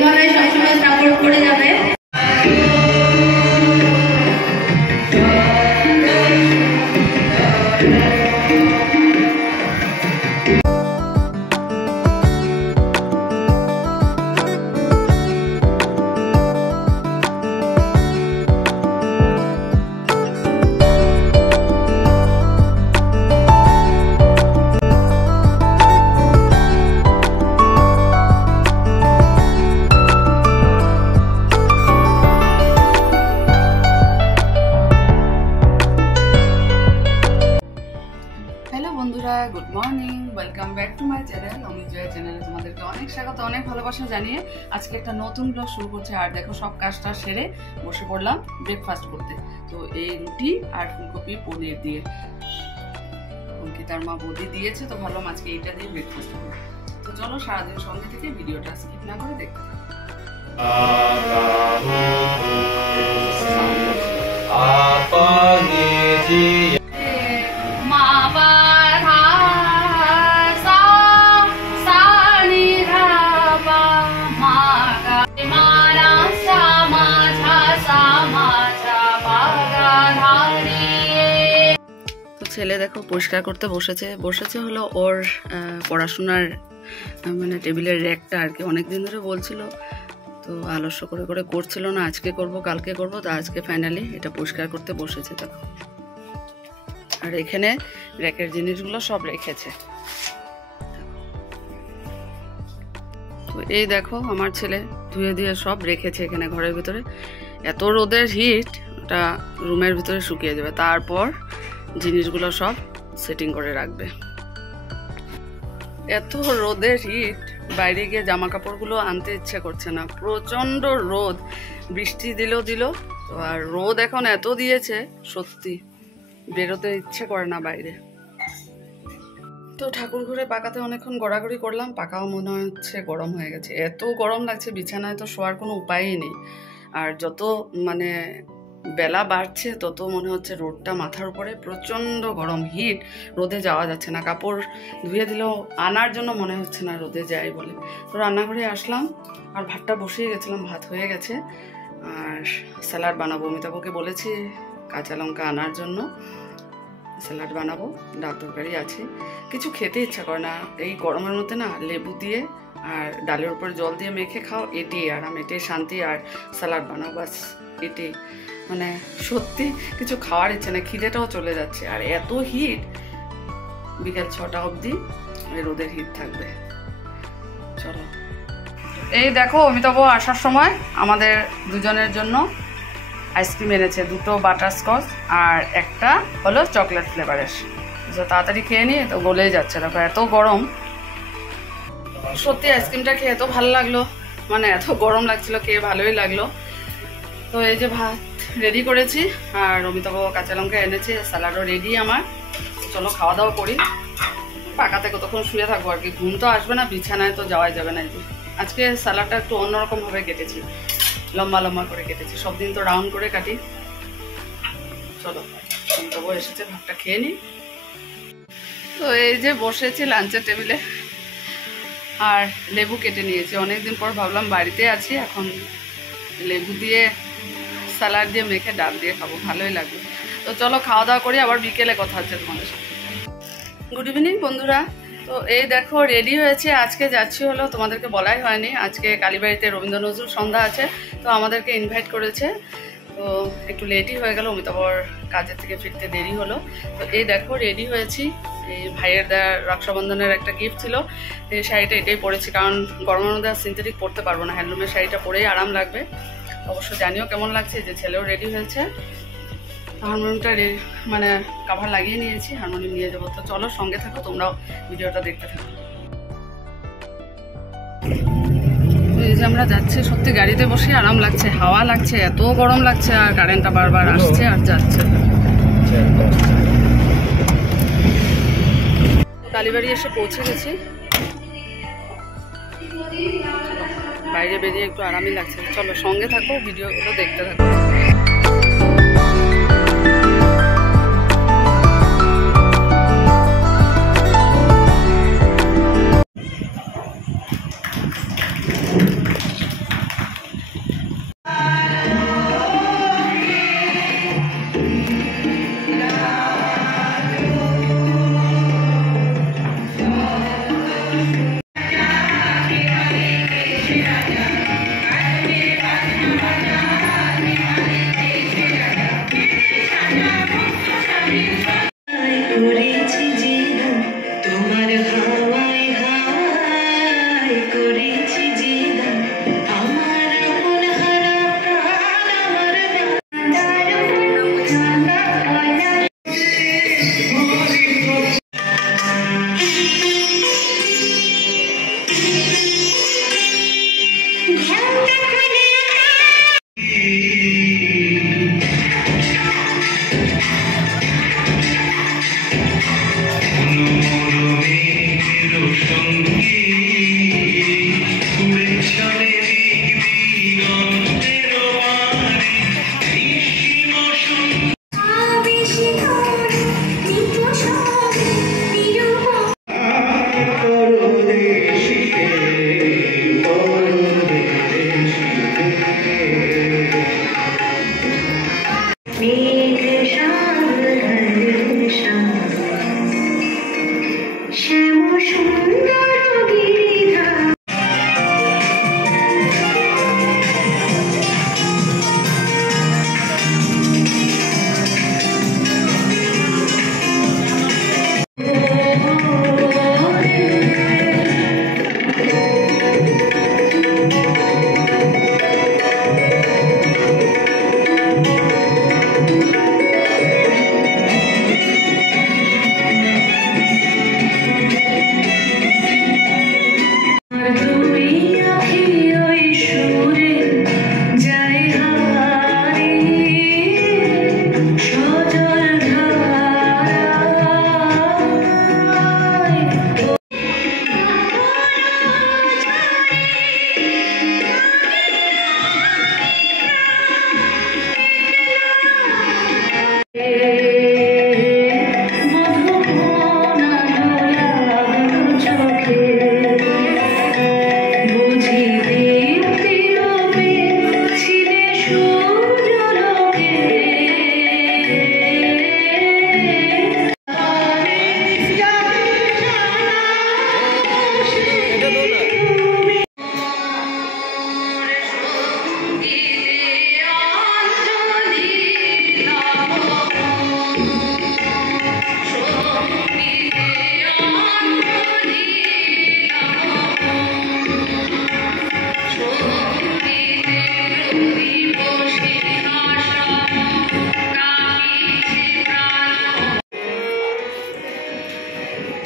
এইভাবে সবসময় সাপোর্ট করে যাবে। Good morning, welcome back to my channel. আমি জয়া চ্যানেলে তোমাদেরকে অনেক স্বাগত, অনেক ভালোবাসা জানিয়ে আজকে একটা নতুন ব্লগ শুরু করছে। আর দেখো সব কাজটা সেরে বসে পড়লাম ব্রেকফাস্ট করতে। তো এই রুটি আর ফুলকপি পনির দিয়ে অঙ্কিতার মা বৌদি দিয়েছে, তো ভাবলাম আজকে এইটা দিয়ে ব্রেকফাস্ট করবো। তো চলো সারাদিন সঙ্গে থেকে ভিডিওটা স্কিপ না করে দেখতে থাকো। ছেলে দেখো পরিষ্কার করতে বসেছে হলো ওর পড়াশোনার মানে টেবিলের র্যাকটা আর কি। অনেকদিন ধরে বলছিল, তো আলস্য করে করে করছিল না, আজকে করব কালকে করব, তা আজকে ফাইনালি এটা পরিষ্কার করতে বসেছে দেখো। আর এখানে র্যাকের জিনিসগুলো সব রেখেছে। তো এই দেখো আমার ছেলে ধুয়ে দিয়ে সব রেখেছে এখানে ঘরের ভিতরে। এত রোদের হিট, ওটা রুমের ভিতরে শুকিয়ে যাবে, তারপর জিনিসগুলো সব সেটিং করে রাখবে। এত রোদের হিট, বাইরে গিয়ে জামা কাপড়গুলো আনতে ইচ্ছে করছে না, প্রচন্ড রোদ। বৃষ্টি দিল তো আর রোদ এখন এত দিয়েছে সত্যি বেরোতে ইচ্ছে করে না বাইরে। তো ঠাকুর ঘরে পাকাতে অনেকক্ষণ গড়াগড়ি করলাম, পাকাও মনে হচ্ছে গরম হয়ে গেছে। এত গরম লাগছে, বিছানায় তো শোয়ার কোনো উপায়ই নেই। আর যত মানে বেলা বাড়ছে তত মনে হচ্ছে রোদটা মাথার উপরে, প্রচণ্ড গরম হিট, রোদে যাওয়া যাচ্ছে না। কাপড় ধুয়ে দিলেও আনার জন্য মনে হচ্ছে না রোদে যাই বলে। তো রান্নাঘরে আসলাম আর ভাতটা বসিয়ে গেছিলাম, ভাত হয়ে গেছে। আর স্যালাড বানাবো, অমিতাভকে বলেছি কাঁচা লঙ্কা আনার জন্য, স্যালাড বানাবো, ডাল তরকারি আছে। কিছু খেতে ইচ্ছা করে না এই গরমের মধ্যে না, লেবু দিয়ে আর ডালের উপরে জল দিয়ে মেখে খাও, এটাই আরাম, এটাই শান্তি। আর স্যালাড বানাও, বাস এটাই। মানে সত্যি কিছু খাওয়ার ইচ্ছে না, খিদেটাও চলে যাচ্ছে। আর এত হিট, বিকেল 6টা অবধি রোদের হিট থাকবে। চলো, এই দেখো অমিতাভ আসার সময় আমাদের দুজনের জন্য আইসক্রিম এনেছে, 2টো বাটারস্কচ আর একটা হলো চকলেট ফ্লেভারের। তো তাড়াতাড়ি খেয়ে নিয়ে, তো গলেই যাচ্ছে দেখো, এত গরম। সত্যি আইসক্রিমটা খেয়ে এত ভালো লাগলো, মানে এত গরম লাগছিল, খেয়ে ভালোই লাগলো। তো এই যে ভাত রেডি করেছি আর অমিতাভ কাঁচা লঙ্কা এনেছে, স্যালাডও রেডি আমার। চলো খাওয়া দাওয়া করি। পাকাতে কতক্ষণ শুয়ে থাকবো আর কি, ঘুম তো আসবে না, বিছানায় তো যাওয়াই যাবে না। আজকে স্যালাডটা একটু অন্যরকমভাবে কেটেছি, লম্বা লম্বা করে কেটেছি, সব দিন তো রাউন্ড করে কাটি। চলো অমিতাভ এসেছে, ভাতটা খেয়ে নিই। তো এই যে বসেছি লাঞ্চের টেবিলে আর লেবু কেটে নিয়েছি। অনেকদিন পর ভাবলাম বাড়িতে আছি, এখন লেবু দিয়ে স্যালাড দিয়ে মেখে ডাল দিয়ে খাবো, ভালোই লাগবে। তো চলো খাওয়া দাওয়া করি, আবার বিকেলে কথা হচ্ছে তোমাদের সাথে। গুড ইভিনিং বন্ধুরা। তো এই দেখো রেডি হয়েছে, আজকে যাচ্ছি হলো, তোমাদেরকে বলাই হয়নি, আজকে কালীবাড়িতে রবীন্দ্র নজরুল সন্ধ্যা আছে, তো আমাদেরকে ইনভাইট করেছে। তো একটু লেটই হয়ে গেল, অমিতাভর কাজের থেকে ফিরতে দেরি হলো। তো এই দেখো রেডি হয়েছি, এই ভাইয়ের দেওয়ার রক্ষাবন্ধনের একটা গিফট ছিল, এই শাড়িটা এটাই পরেছি, কারণ গরমের মধ্যে সিনথেটিক পরতে পারবো না, হ্যান্ডলুমের শাড়িটা পরেই আরাম লাগবে। অবশ্য জানিও কেমন লাগছে। যে ছেলেও রেডি হয়েছে, হারমোনিয়ামটা মানে কাভার লাগিয়ে নিয়েছি, হারমোনিয়াম নিয়ে যাবো। তো চলো সঙ্গে থাকো, তোমরাও ভিডিওটা দেখতে থাকো। এই যে আমরা যাচ্ছি, সত্যি গাড়িতে বসে আরাম লাগছে, হাওয়া লাগছে, এত গরম লাগছে, আর কারেন্টটা বারবার আসছে আর যাচ্ছে। কালীবাড়ি এসে পৌঁছে গেছি, বাইরে বেরিয়ে একটু আরামই লাগছে। চলো সঙ্গে থাকো, ভিডিওগুলো দেখতে থাকো।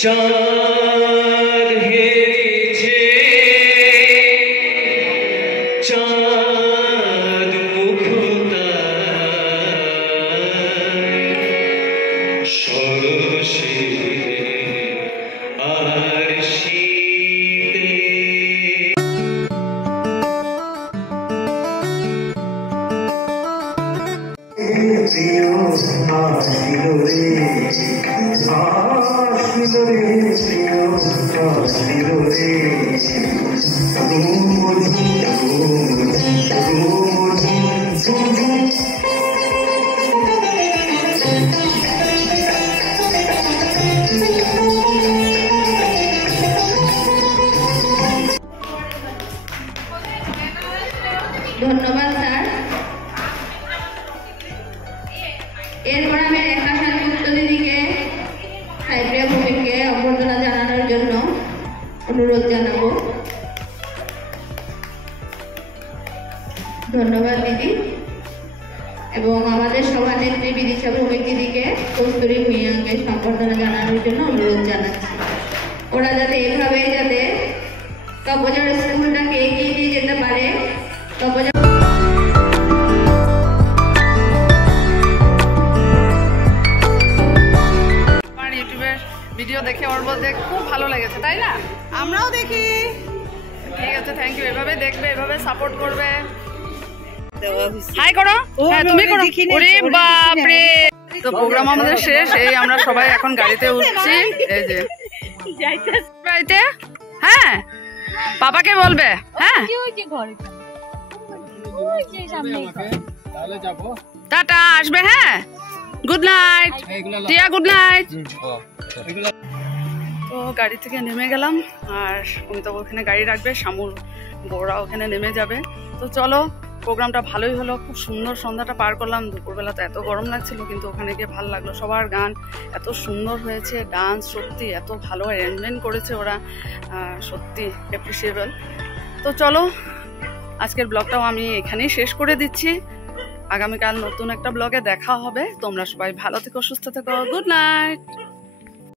চাঁদ হেরেছে চাঁদ মুখতায় সরসে আর শীতে ধন্যবাদ স্যার। এরপর আমি রেখা সেনগুপ্ত দিদিকে সাইপ্রিয়া ভূমিকে অভ্যর্থনা জানানোর জন্য অনুরোধ জানাবো। ধন্যবাদ দিদি। এবং আমাদের সভানেত্রী বিদিশা ভৌমিক দিদিকে কস্তুরী ভূঁইয়াকে সম্বর্ধনা জানানোর জন্য অনুরোধ জানাচ্ছি। ওরা যাতে এইভাবেই যাতে কক্সবাজার স্কুলটাকে এগিয়ে নিয়ে যেতে পারে। কক্সবাজার আমার ইউটিউবের ভিডিও দেখে ওর বলতে খুব ভালো লেগেছে, তাই না? আমরাও দেখি। ঠিক আছে, থ্যাংক ইউ। এভাবে দেখবে, এভাবে সাপোর্ট করবে। হাই করো। হ্যাঁ তুমি করো। ওরে বাপ রে। তো প্রোগ্রাম আমাদের শেষ। এই আমরা সবাই এখন গাড়িতে উঠছি। এই যে বাড়িতে। হ্যাঁ পাপাকে বলবে। হ্যাঁ টাটা, আসবে। হ্যাঁ গুড নাইট টিয়া, গুড নাইট। তো গাড়ি থেকে নেমে গেলাম, আর অমিতাভ ওখানে গাড়ি রাখবে, শামুর বউরা ওখানে নেমে যাবে। তো চলো প্রোগ্রামটা ভালোই হলো, খুব সুন্দর সন্ধ্যাটা পার করলাম। দুপুরবেলা তো এত গরম লাগছিল, কিন্তু ওখানে গিয়ে ভালো লাগলো। সবার গান এত সুন্দর হয়েছে, ডান্স সত্যি এত ভালো অ্যারেঞ্জমেন্ট করেছে ওরা, সত্যি অ্যাপ্রিসিয়েবল। তো চলো আজকের ব্লগটাও আমি এখানেই শেষ করে দিচ্ছি। আগামীকাল নতুন একটা ব্লগে দেখা হবে। তোমরা সবাই ভালো থেকো, সুস্থ থেকো। Good night.